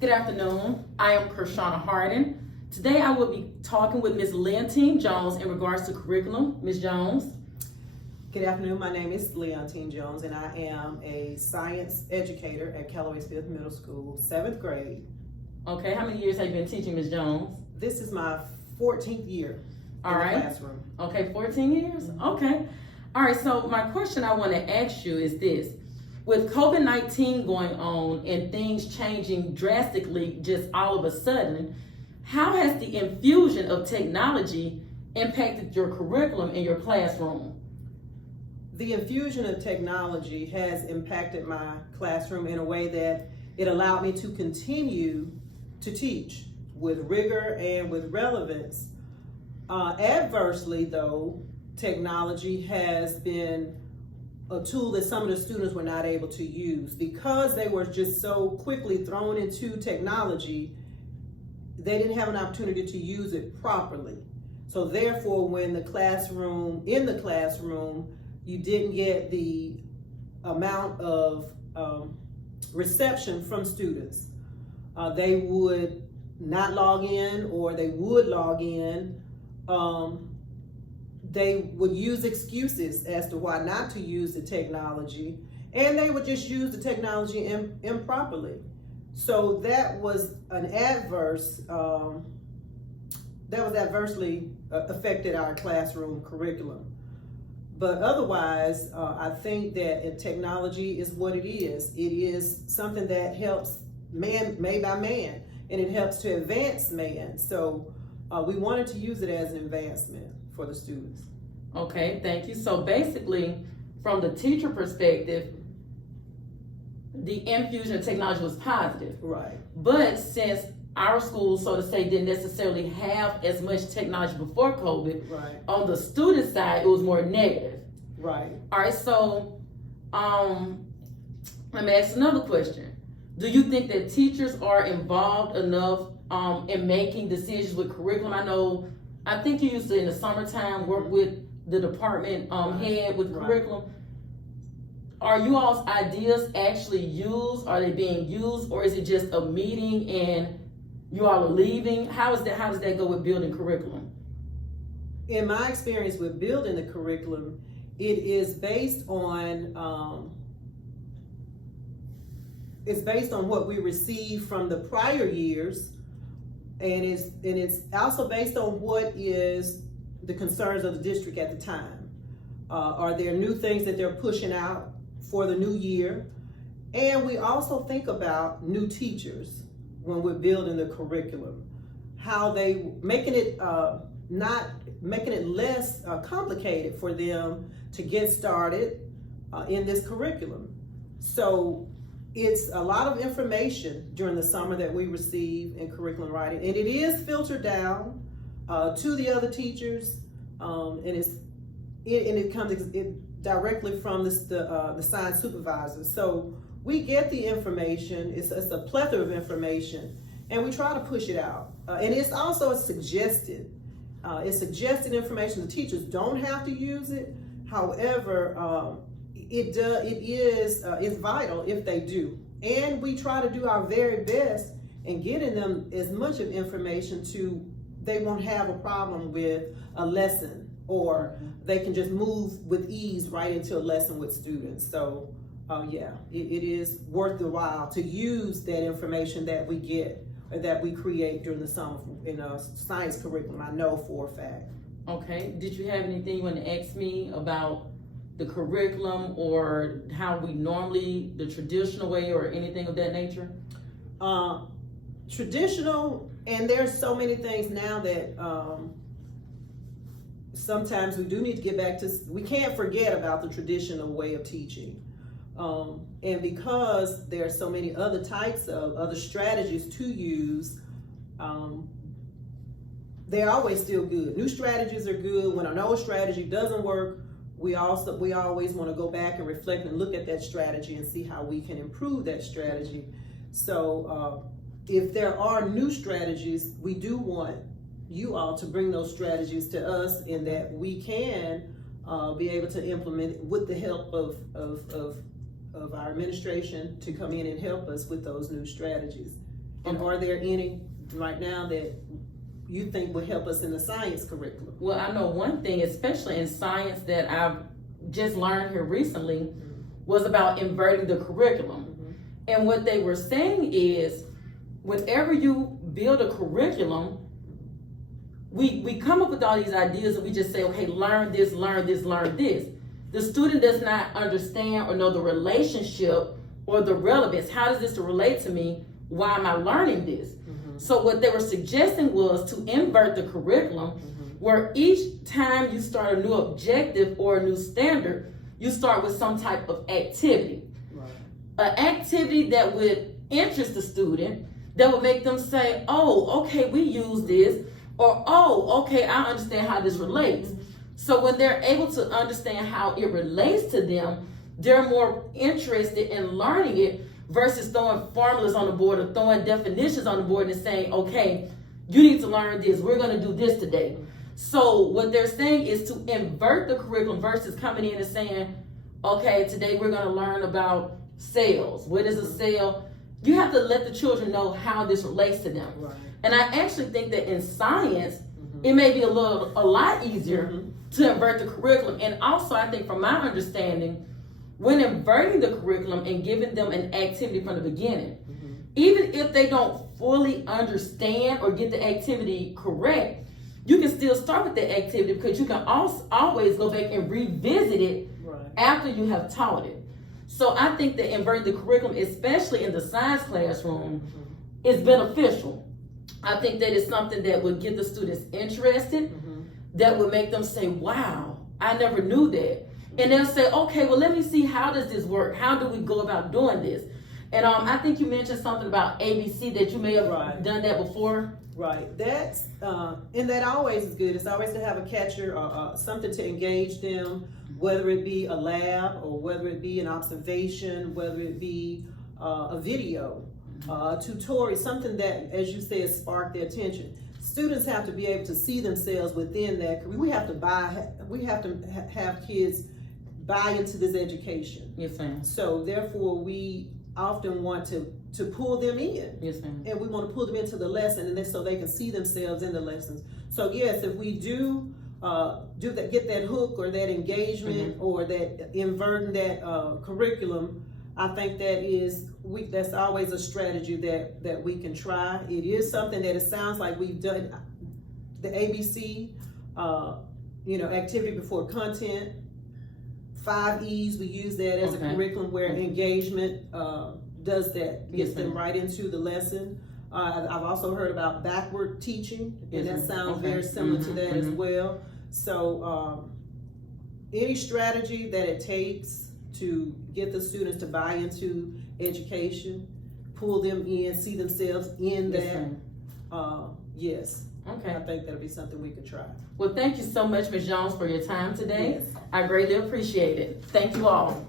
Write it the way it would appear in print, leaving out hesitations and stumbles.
Good afternoon. I am Kershana Harden. Today I will be talking with Ms. Leontine Jones in regards to curriculum. Ms. Jones. Good afternoon. My name is Leontine Jones, and I am a science educator at Callaway Smith Middle School, 7th grade. Okay, how many years have you been teaching, Ms. Jones? This is my 14th year in the classroom. Okay, 14 years? Okay. All right, so my question I want to ask you is this. With COVID-19 going on and things changing drastically just all of a sudden, how has the infusion of technology impacted your curriculum in your classroom? The infusion of technology has impacted my classroom in a way that it allowed me to continue to teach with rigor and with relevance. Adversely, though, technology has been a tool that some of the students were not able to use because they were just so quickly thrown into technology. They didn't have an opportunity to use it properly. So therefore, when in the classroom, you didn't get the amount of reception from students. They would not log in, or they would log in. They would use excuses as to why not to use the technology, and they would just use the technology improperly. So that was an adversely affected our classroom curriculum. But otherwise, I think that technology is what it is. It is something that helps man made by man, and it helps to advance man. So we wanted to use it as an advancement for the students. Okay, thank you. So basically, from the teacher perspective, the infusion of technology was positive. Right. But since our school, so to say, didn't necessarily have as much technology before COVID, Right. on the student side, it was more negative. Right. All right, so let me ask another question. Do you think that teachers are involved enough in making decisions with curriculum? I think you used to, in the summertime, work with the department head with curriculum. Are you all's ideas actually used? Are they being used, or is it just a meeting and you all are leaving? How does that go with building curriculum? In my experience with building the curriculum, it is based on what we received from the prior years, and it's also based on what is the concerns of the district at the time. Are there new things that they're pushing out for the new year? And we also think about new teachers when we're building the curriculum, how they making it not making it less complicated for them to get started in this curriculum. So it's a lot of information during the summer that we receive in curriculum writing, and it is filtered down to the other teachers, and it comes directly from the science supervisor. So we get the information. It's a plethora of information, and we try to push it out. And it's also suggested. It's suggested information. The teachers don't have to use it. However, it's vital if they do. And we try to do our very best in getting them as much of information they won't have a problem with a lesson, or they can just move with ease right into a lesson with students. So it is worth the while to use that information that we get, or that we create during the summer in a science curriculum. I know for a fact. Okay, did you have anything you want to ask me about the curriculum, or how we normally, the traditional way, or anything of that nature? Traditional, and there's so many things now that sometimes we do need to get back to. We can't forget about the traditional way of teaching, and because there are so many other types of other strategies to use, they're always still good. New strategies are good. When an old strategy doesn't work, we always want to go back and reflect and look at that strategy and see how we can improve that strategy. So if there are new strategies, we do want you all to bring those strategies to us, in that we can be able to implement it with the help of our administration to come in and help us with those new strategies. And are there any right now that you think would help us in the science curriculum? Well, I know one thing, especially in science, that I've just learned here recently was about inverting the curriculum. And what they were saying is, whenever you build a curriculum, we come up with all these ideas and we just say, okay, learn this, learn this, learn this. The student does not understand or know the relationship or the relevance. How does this relate to me? Why am I learning this? So what they were suggesting was to invert the curriculum, where each time you start a new objective or a new standard, you start with some type of activity. An activity that would interest the student, that would make them say, oh, okay, we use this, or oh, okay, I understand how this relates. So when they're able to understand how it relates to them, they're more interested in learning it versus throwing formulas on the board or throwing definitions on the board and saying, okay, you need to learn this, we're gonna do this today. So what they're saying is to invert the curriculum versus coming in and saying, okay, today we're gonna learn about sales. What is a sale? You have to let the children know how this relates to them. Right. And I actually think that in science, it may be a lot easier to invert the curriculum. And also, I think from my understanding, when inverting the curriculum and giving them an activity from the beginning, even if they don't fully understand or get the activity correct, you can still start with the activity because you can always go back and revisit it after you have taught it. So I think that inverting the curriculum, especially in the science classroom, is beneficial. I think that it's something that would get the students interested, that would make them say, wow, I never knew that. And they'll say, okay, well, let me see, how does this work? How do we go about doing this? And I think you mentioned something about ABC, that you may have done that before. Right, that's, and that always is good. It's always to have a catcher or something to engage them, whether it be a lab or whether it be an observation, whether it be a video, a tutorial, something that, as you said, spark their attention. Students have to be able to see themselves within that. We have to have kids buy into this education. Yes, ma'am. So therefore, we often want to pull them in. Yes, ma'am. And we want to pull them into the lesson, and then so they can see themselves in the lessons. So yes, if we do that, get that hook or that engagement or that inverting that curriculum, I think that's always a strategy that we can try. It is something that it sounds like we've done. The ABC, activity before content, 5 E's, we use that as a curriculum where engagement does that, gets them right into the lesson. I've also heard about backward teaching, and that sounds very similar to that as well. So any strategy that it takes to get the students to buy into education, pull them in, see themselves in that, yes. Okay. I think that'll be something we could try. Well, thank you so much, Ms. Jones, for your time today. Yes. I greatly appreciate it. Thank you all.